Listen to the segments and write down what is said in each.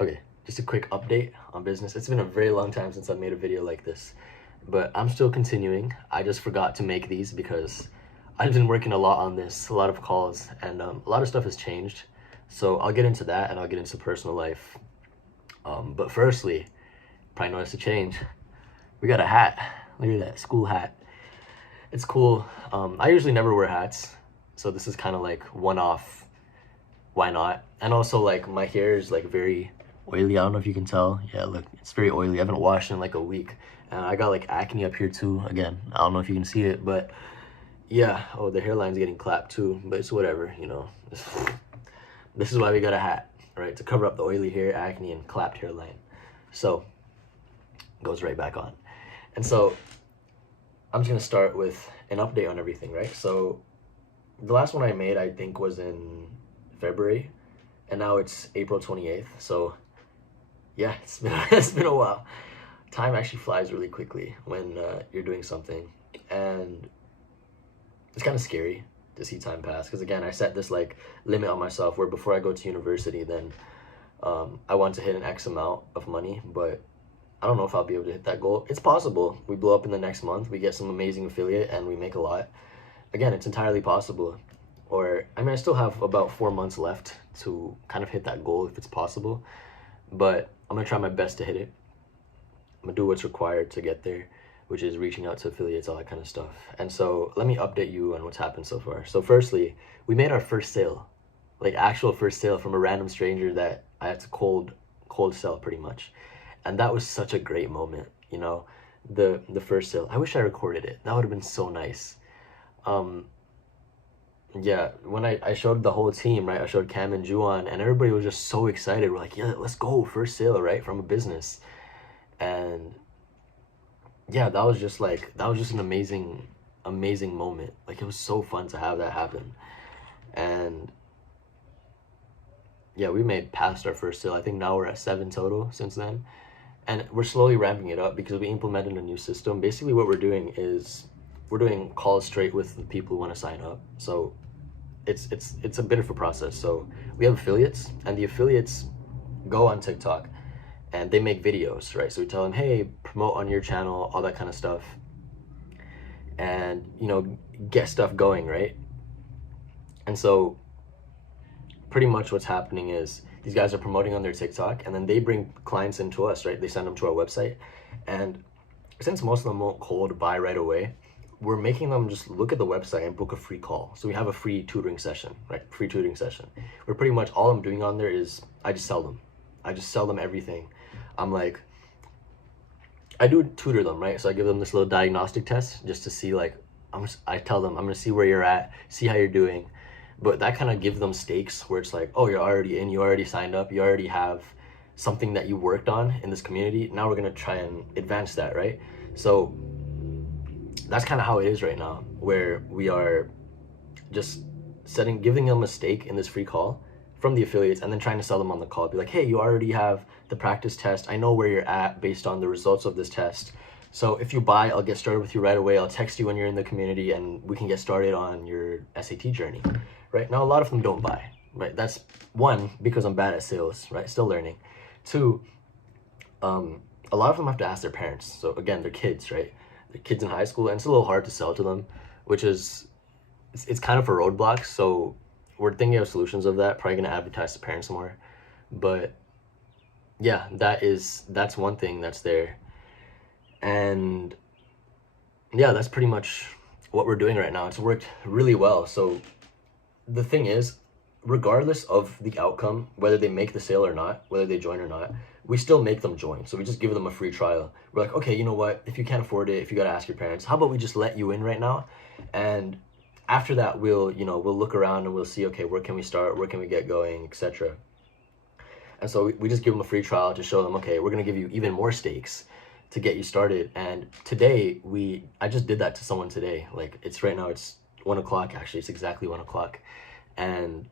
Okay, just a quick update on business. It's been a very long time since I've made a video like this, but I'm still continuing. I just forgot to make these because I've been working a lot on this, a lot of calls, and a lot of stuff has changed. So I'll get into that and I'll get into personal life. But firstly, probably noticed a change. We got a hat. Look at that school hat. It's cool. I usually never wear hats, so this is kind of like one off. Why not? And also, like, my hair is like very oily. I don't know if you can tell. Yeah, look, it's very oily. I haven't washed in like a week, and I got like acne up here too. Again, I don't know if you can see it, but yeah. Oh, the hairline's getting clapped too, but it's whatever, you know. This is why we got a hat, right? To cover up the oily hair, acne, and clapped hairline. So goes right back on. And so I'm just gonna start with an update on everything, right? So the last one I made, I think, was in February, and now it's April 28th. So yeah, it's been it's been a while. Time actually flies really quickly when you're doing something, and it's kind of scary to see time pass. Because again, I set this like limit on myself where before I go to university, then I want to hit an X amount of money, but I don't know if I'll be able to hit that goal. It's possible. We blow up in the next month, we get some amazing affiliate, and we make a lot. Again, it's entirely possible. Or, I mean, I still have about 4 months left to kind of hit that goal if it's possible. But I'm going to try my best to hit it. I'm going to do what's required to get there, which is reaching out to affiliates, all that kind of stuff. And so let me update you on what's happened so far. So firstly, we made our first sale, like actual first sale from a random stranger that I had to cold sell pretty much. And that was such a great moment, you know, the first sale. I wish I recorded it. That would have been so nice. Um, yeah, when I showed the whole team, right? I showed Cam and Juan, and everybody was just so excited. We're like, yeah, let's go, first sale, right? From a business. And yeah, that was just an amazing moment. Like, it was so fun to have that happen. And yeah, we made past our first sale. I think now we're at 7 total since then. And we're slowly ramping it up because we implemented a new system. Basically, what we're doing is we're doing calls straight with the people who want to sign up. So it's a bit of a process. So we have affiliates, and the affiliates go on TikTok and they make videos, right? So we tell them, hey, promote on your channel, all that kind of stuff, and you know, get stuff going, right? And so pretty much what's happening is these guys are promoting on their TikTok, and then they bring clients into us, right? They send them to our website, and since most of them won't cold buy right away, we're making them just look at the website and book a free call. So we have a free tutoring session, right? Free tutoring session. Where pretty much all I'm doing on there is I just sell them. I just sell them everything. I'm like, I do tutor them, right? So I give them this little diagnostic test just to see, like, I tell them I'm gonna see where you're at, see how you're doing, but that kind of gives them stakes where it's like, oh, you're already in, you already signed up, you already have something that you worked on in this community. Now we're gonna try and advance that, right? So that's kind of how it is right now, where we are just giving them a stake in this free call from the affiliates, and then trying to sell them on the call. Be like, hey, you already have the practice test. I know where you're at based on the results of this test. So if you buy, I'll get started with you right away. I'll text you when you're in the community, and we can get started on your SAT journey, right? Now, a lot of them don't buy, right? That's one, because I'm bad at sales, right? Still learning. Two, a lot of them have to ask their parents. So again, they're kids, right? They're kids in high school, and it's a little hard to sell to them, which is, it's kind of a roadblock. So we're thinking of solutions of that, probably going to advertise to parents more. But yeah, that's one thing that's there. And yeah, that's pretty much what we're doing right now. It's worked really well. So the thing is, regardless of the outcome, whether they make the sale or not, whether they join or not, we still make them join. So we just give them a free trial. We're like, okay, you know what? If you can't afford it, if you got to ask your parents, how about we just let you in right now? And after that, we'll look around and we'll see, okay, where can we start? Where can we get going, etc. And so we just give them a free trial to show them, okay, we're going to give you even more stakes to get you started. And today, I just did that to someone today. Like, it's right now, it's 1 o'clock, actually. It's exactly 1 o'clock. And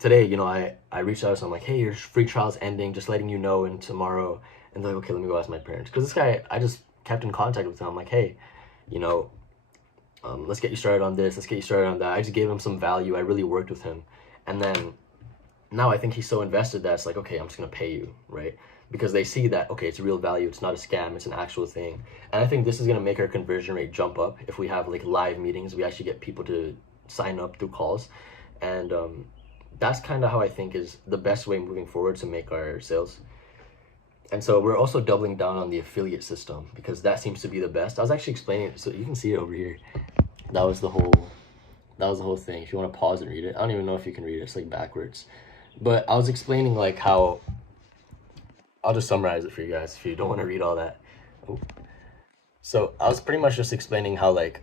today, you know, I reached out to them, like, hey, your free trial's ending, just letting you know, and tomorrow. And they're like, okay, let me go ask my parents. Because this guy, I just kept in contact with him. I'm like, hey, you know, let's get you started on this, let's get you started on that. I just gave him some value. I really worked with him. And then now I think he's so invested that it's like, okay, I'm just gonna pay you, right? Because they see that, okay, it's real value, it's not a scam, it's an actual thing. And I think this is gonna make our conversion rate jump up if we have like live meetings, we actually get people to sign up through calls. And that's kind of how I think is the best way moving forward to make our sales. And so we're also doubling down on the affiliate system because that seems to be the best. I was actually explaining it, so you can see it over here. That was the whole thing. If you want to pause and read it, I don't even know if you can read it, it's like backwards. But I was explaining like how, I'll just summarize it for you guys if you don't want to read all that. So I was pretty much just explaining how, like,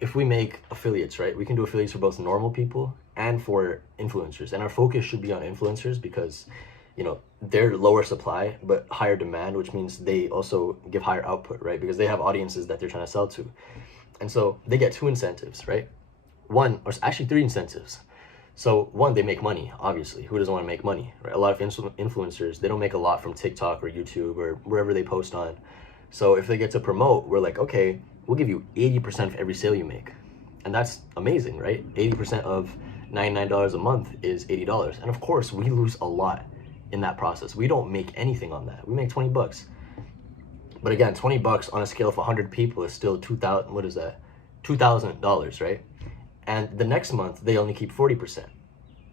if we make affiliates, right, we can do affiliates for both normal people and for influencers. And our focus should be on influencers because, you know, they're lower supply but higher demand, which means they also give higher output, right? Because they have audiences that they're trying to sell to. And so they get two incentives, right? One, or actually three incentives. So one, they make money, obviously. Who doesn't want to make money, right? A lot of influencers, they don't make a lot from TikTok or YouTube or wherever they post on. So if they get to promote, we're like, okay, we'll give you 80% of every sale you make. And that's amazing, right? 80% of $99 a month is $80. And of course, we lose a lot in that process. We don't make anything on that. We make 20 bucks. But again, 20 bucks on a scale of 100 people is still 2,000, what is that? $2,000, right? And the next month, they only keep 40%.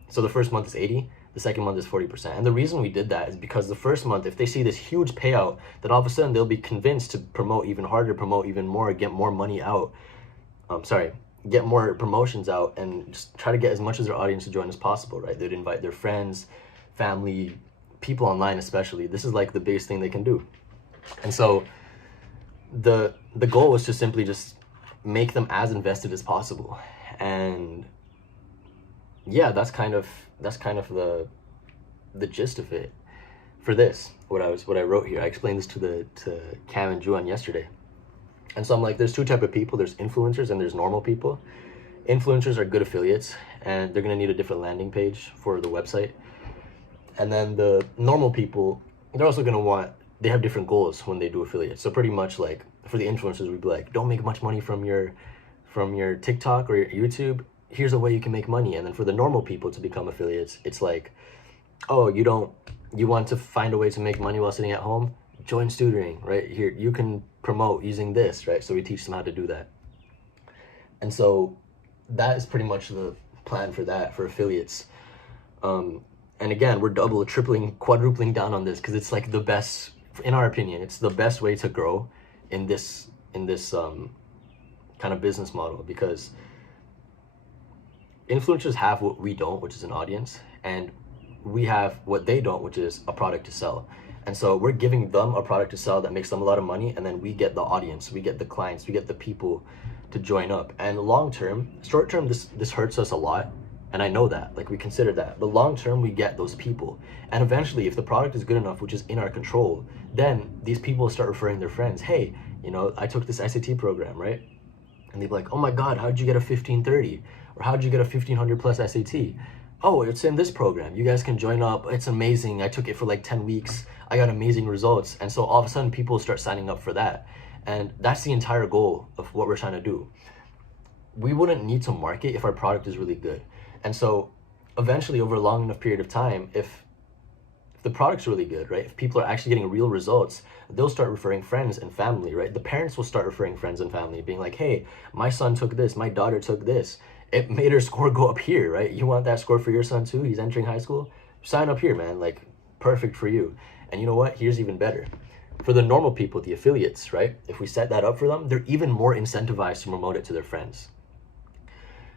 So the first month is 80, the second month is 40%. And the reason we did that is because the first month, if they see this huge payout, then all of a sudden they'll be convinced to promote even harder, promote even more, get more money out. Get more promotions out and just try to get as much of their audience to join as possible, right? They'd invite their friends, family, people online especially. This is like the biggest thing they can do. And so the goal was to simply just make them as invested as possible. And yeah, that's kind of the gist of it for this. What I wrote here, I explained this to Cam and Juan yesterday. And so I'm like, there's two types of people. There's influencers and there's normal people. Influencers are good affiliates and they're gonna need a different landing page for the website. And then the normal people, they're also gonna they have different goals when they do affiliates. So pretty much like for the influencers, we'd be like, don't make much money from your TikTok or your YouTube. Here's a way you can make money. And then for the normal people to become affiliates, it's like, oh, you want to find a way to make money while sitting at home? Join tutoring, right? Here, you can promote using this, right? So we teach them how to do that. And so that is pretty much the plan for that, for affiliates. And again, we're doubling, tripling, quadrupling down on this because it's like the best, in our opinion, it's the best way to grow in this kind of business model, because influencers have what we don't, which is an audience, and we have what they don't, which is a product to sell. And so we're giving them a product to sell that makes them a lot of money, and then we get the audience, we get the clients, we get the people to join up. And long term, short term, this hurts us a lot, and I know that, like we consider that, but long term we get those people. And eventually, if the product is good enough, which is in our control, then these people start referring their friends. Hey, you know, I took this SAT program, right? And they'd be like, oh my God, how'd you get a 1530? Or how'd you get a 1500 plus SAT? Oh, it's in this program. You guys can join up. It's amazing. I took it for like 10 weeks. I got amazing results. And so all of a sudden people start signing up for that. And that's the entire goal of what we're trying to do. We wouldn't need to market if our product is really good. And so eventually, over a long enough period of time, if the product's really good, right? If people are actually getting real results, they'll start referring friends and family, right? The parents will start referring friends and family, being like, hey, my son took this, my daughter took this. It made her score go up here, right? You want that score for your son too? He's entering high school? Sign up here, man. Like, perfect for you. And you know what? Here's even better. For the normal people, the affiliates, right? If we set that up for them, they're even more incentivized to promote it to their friends.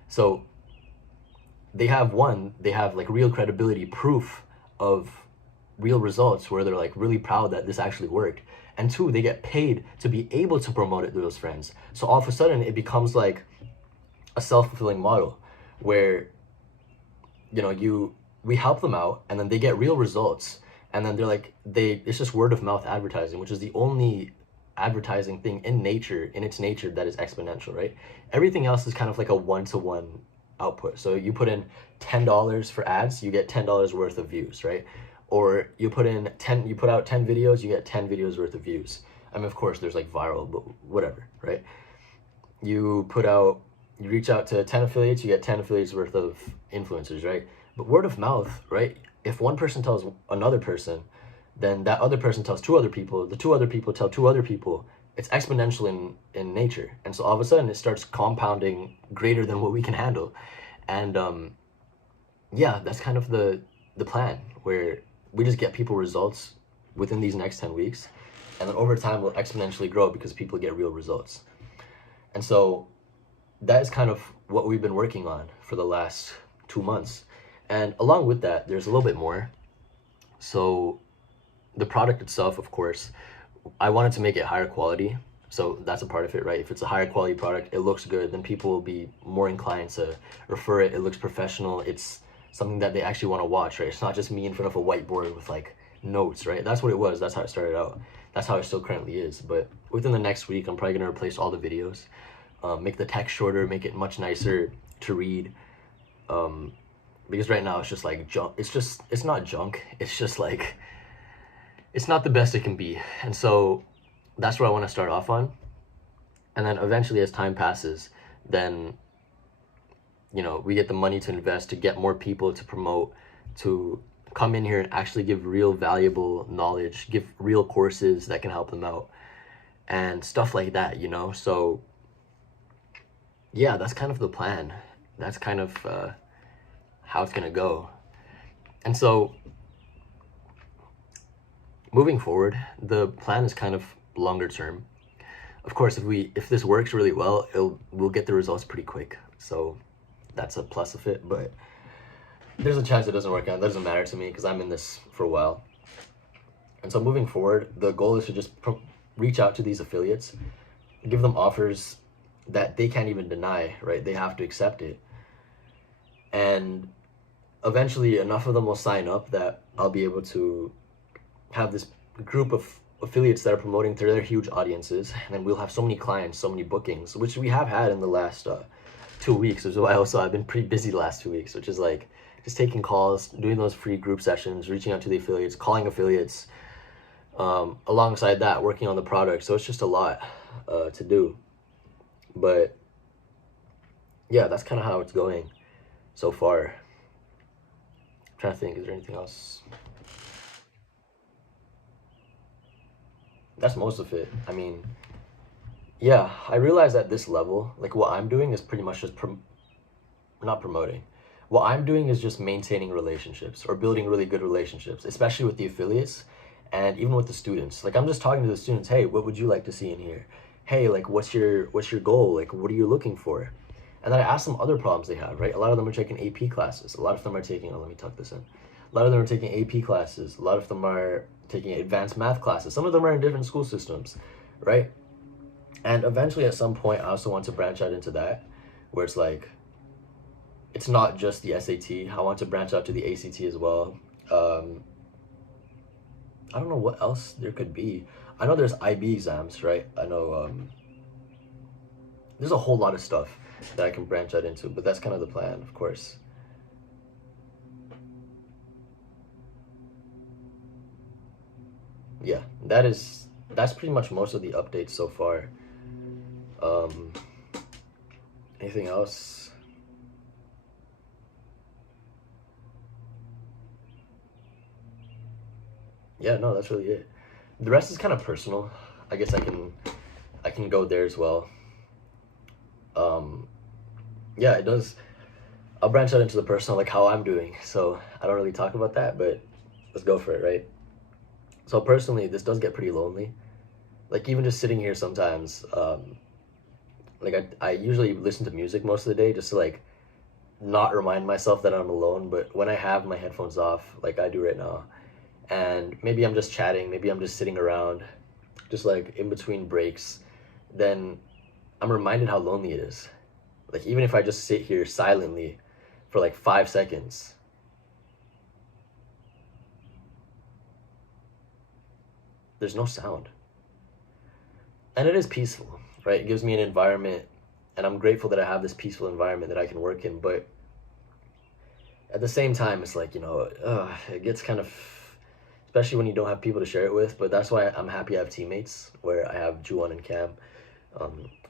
So they have like real credibility, proof of real results where they're like really proud that this actually worked. And two, they get paid to be able to promote it to those friends. So all of a sudden it becomes like a self-fulfilling model where, you know, we help them out and then they get real results, and then they're like, it's just word of mouth advertising, which is the only advertising thing in its nature that is exponential, right? Everything else is kind of like a one-to-one output. So you put in $10 for ads, you get $10 worth of views, right? Or you put out 10 videos, you get 10 videos worth of views. I mean, of course there's like viral, but whatever, right? You reach out to 10 affiliates, you get 10 affiliates worth of influencers, right? But word of mouth, right? If one person tells another person, then that other person tells two other people, the two other people tell two other people. It's exponential in nature. And so all of a sudden it starts compounding greater than what we can handle. And yeah, that's kind of the plan, where we just get people results within these next 10 weeks. And then over time, we'll exponentially grow because people get real results. And so that is kind of what we've been working on for the last 2 months. And along with that, there's a little bit more. So the product itself, of course, I wanted to make it higher quality. So that's a part of it, right? If it's a higher quality product, it looks good, then people will be more inclined to refer it. It looks professional. It's something that they actually want to watch, right? It's not just me in front of a whiteboard with like notes, right? That's what it was. That's how it started out. That's how it still currently is. But within the next week, I'm probably going to replace all the videos, make the text shorter, make it much nicer to read. Because right now it's just like junk. It's not junk. It's just like, it's not the best it can be. And so that's what I want to start off on. And then eventually, as time passes, then, you know, we get the money to invest, to get more people to promote, to come in here and actually give real valuable knowledge, give real courses that can help them out and stuff like that, you know? So yeah, that's kind of the plan. That's kind of how it's gonna go. And so moving forward, the plan is kind of longer term. Of course, if this works really well, we'll get the results pretty quick. So that's a plus of it, but there's a chance it doesn't work out. That doesn't matter to me because I'm in this for a while. And so moving forward, the goal is to just reach out to these affiliates, give them offers that they can't even deny, right? They have to accept it. And eventually enough of them will sign up that I'll be able to have this group of affiliates that are promoting to their huge audiences, and then we'll have so many clients, so many bookings, which we have had in the last 2 weeks. Which is why also I've been pretty busy the last 2 weeks, which is like just taking calls, doing those free group sessions, reaching out to the affiliates, calling affiliates, alongside that working on the product. So it's just a lot to do, but yeah, that's kind of how it's going so far. I'm trying to think, is there anything else? That's most of it. I mean, yeah, I realize at this level, like what I'm doing is pretty much just not promoting. What I'm doing is just maintaining relationships or building really good relationships, especially with the affiliates and even with the students. Like I'm just talking to the students, hey, what would you like to see in here? Hey, like what's your goal? Like what are you looking for? And then I ask them other problems they have, right? A lot of them are taking AP classes. A lot of them are taking, oh, let me tuck this in. A lot of them are taking AP classes. A lot of them are taking advanced math classes. Some of them are in different school systems, right? And eventually at some point, I also want to branch out into that, where it's like, it's not just the SAT. I want to branch out to the ACT as well. I don't know what else there could be. I know there's IB exams, right? I know there's a whole lot of stuff that I can branch out into, but that's kind of the plan, of course. Yeah, that's pretty much most of the updates so far. Anything else? Yeah, no, that's really it. The rest is kind of personal. I guess I can go there as well. Yeah, it does. I'll branch out into the personal, like how I'm doing. So I don't really talk about that, but let's go for it, right? So personally, this does get pretty lonely. Like even just sitting here sometimes, like I usually listen to music most of the day just to like not remind myself that I'm alone. But when I have my headphones off, like I do right now, and maybe I'm just chatting, maybe I'm just sitting around, just like in between breaks, then I'm reminded how lonely it is. Like even if I just sit here silently for like 5 seconds, there's no sound. And it is peaceful, right? It gives me an environment, and I'm grateful that I have this peaceful environment that I can work in. But at the same time, it's like, it gets kind of, especially when you don't have people to share it with. But that's why I'm happy I have teammates, where I have Juwan and Cam.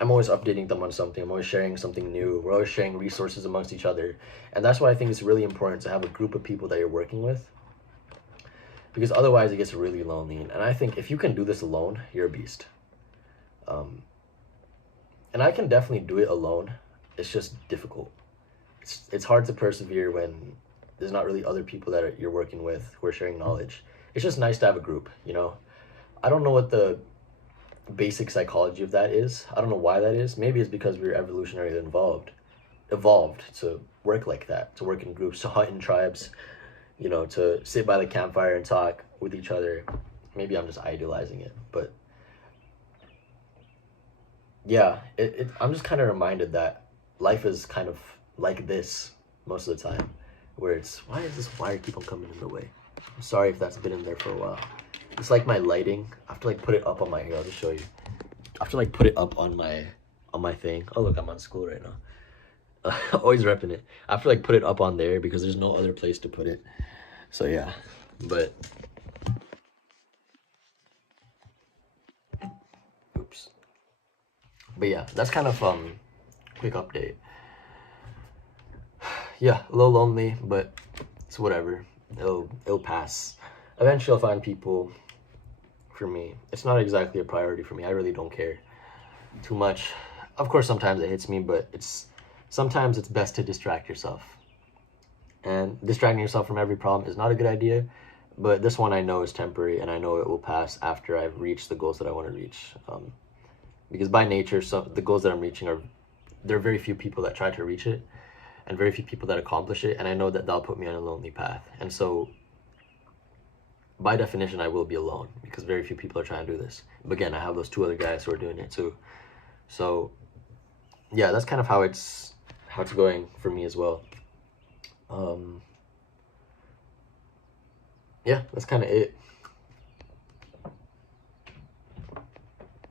I'm always updating them on something. I'm always sharing something new. We're always sharing resources amongst each other. And that's why I think it's really important to have a group of people that you're working with, because otherwise it gets really lonely. And I think if you can do this alone, you're a beast. Um, and I can definitely do it alone. It's just difficult. It's hard to persevere when there's not really other people that you're working with who are sharing knowledge. It's just nice to have a group, you know? I don't know what the basic psychology of that is. I don't know why that is. Maybe it's because we were evolutionarily evolved to work like that, to work in groups, to hunt in tribes, you know, to sit by the campfire and talk with each other. Maybe I'm just idealizing it, but yeah, I'm just kind of reminded that life is kind of like this most of the time, where it's, why is this wire keep on coming in the way? I'm sorry if that's been in there for a while. It's like my lighting. I have to like put it up on my, here, I'll just show you. I have to like put it up on my thing. Oh look, I'm on school right now. Always repping it. I have to like put it up on there because there's no other place to put it. So yeah, but oops. But yeah, that's kind of quick update. Yeah, a little lonely, but it's whatever. It'll pass. Eventually I'll find people for me. It's not exactly a priority for me. I really don't care too much. Of course sometimes it hits me, but sometimes it's best to distract yourself. And distracting yourself from every problem is not a good idea, but this one I know is temporary, and I know it will pass after I've reached the goals that I want to reach. Because by nature, the goals that I'm reaching there are very few people that try to reach it, and very few people that accomplish it, and I know that that'll put me on a lonely path. And so, by definition, I will be alone, because very few people are trying to do this. But again, I have those two other guys who are doing it too. So, yeah, that's kind of how it's going for me as well. Yeah, that's kind of it.